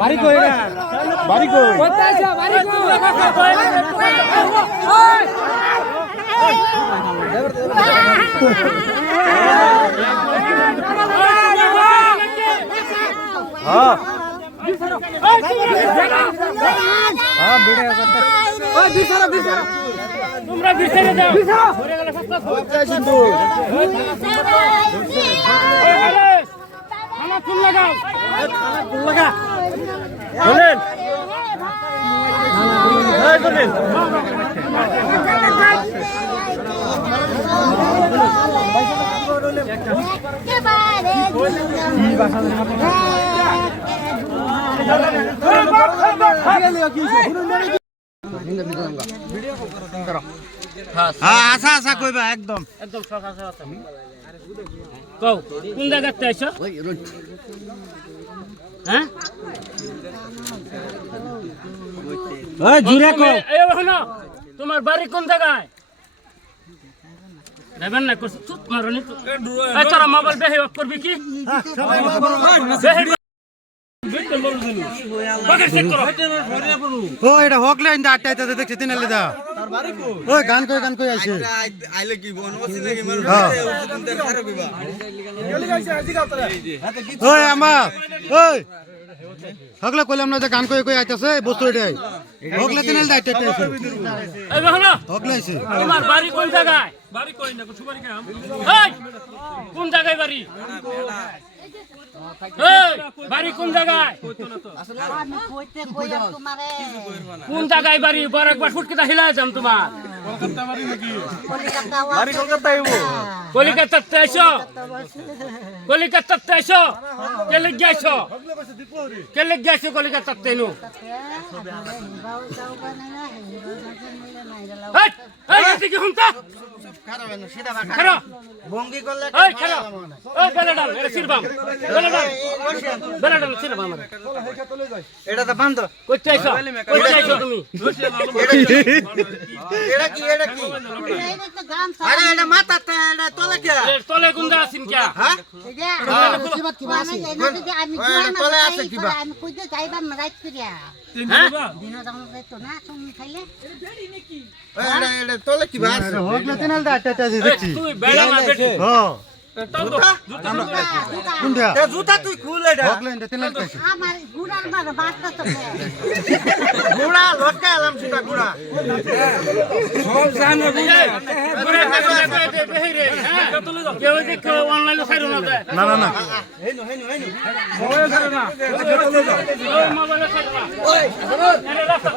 বাড়ি কই না বাড়ি কই হ্যাঁ হ্যাঁ ভিডিও করতে ওই বিছারা বিছারা তোমরা বিছারে দাও ধরে গেল সস্তা হচ্ছে কিন্তু ওই হরেশ খানা ফুল লাগাও খানা ফুল লাগা বলেন এই বলেন আশা আশা কইবা একদম একদম সকাল সকাল কও কোন জায়গাতে আইছো হ্যাঁ ওই জুরে কও এই শোনো তোমার বাড়ি কোন জায়গায় নেবেন না কস চুপ মারনি তো এই তোরা মোবাইল বেহে অফ করবি কি সবাই বেহে ও এটা হকলে ইন্দা আটটাইতে দেখছি তিনালে দা ওই গান কই আইছে আইলে কি বনবাসী নাকি মারু তুমি খারাপ হইবা ওই আমা ওই হকলে কইলাম না যে গান কই আইতাছে বস্তু এটাই হকলে তিনালে দা আটটাইতে আইছে এই শোনো হকলে আইছে তোমার বাড়ি কোন জায়গায় বাড়ি কই না সুপারি কাম এই কোন জায়গায় বাড়ি এই বাড়ি কোন জায়গায় কোন জায়গায় বাড়ি বড় একবার ফুটকিটা হিলাই যাম তোমার বাড়ি কলকাতা আইবো কলিকাতাতে আইছো কলিকাতাতে আইছো কেলে গেছো কলিকাতাতে নু এই এই এদিকে হুনতা খারাপ না সেটা বা খারা ভঙ্গি করলে এই খারা এই বেলাডাল এর সিরবাম বেলাডাল সিরবাম এটা তো বন্ধ কইতে আইছো তুমি এটা কি আরে এটা মাথাতে এটা তলে কি এর তলে গুন্দা আছিন কিয়া হ্যাঁ এটা তলে কি বাস হকলে তিনালে দা আটটাইতে আইছে দেখছি তুই বেলা না বেটি হ্যাঁ কোনটা এ জুতা তুই খুল এটা হকলে ইন্দা তিনালে আইছে আমার গুড়ার মার বাসটা তো গুড়া লটকা এলাম সেটা গুড়া সব জানো ঘুরে বেহি রে কেউ দেখো অনলাইনে ছাইরো না না না হেনু মোবাইলে ছাইরো না ওই মোবাইলে ছাইরো না ওই রাস্তা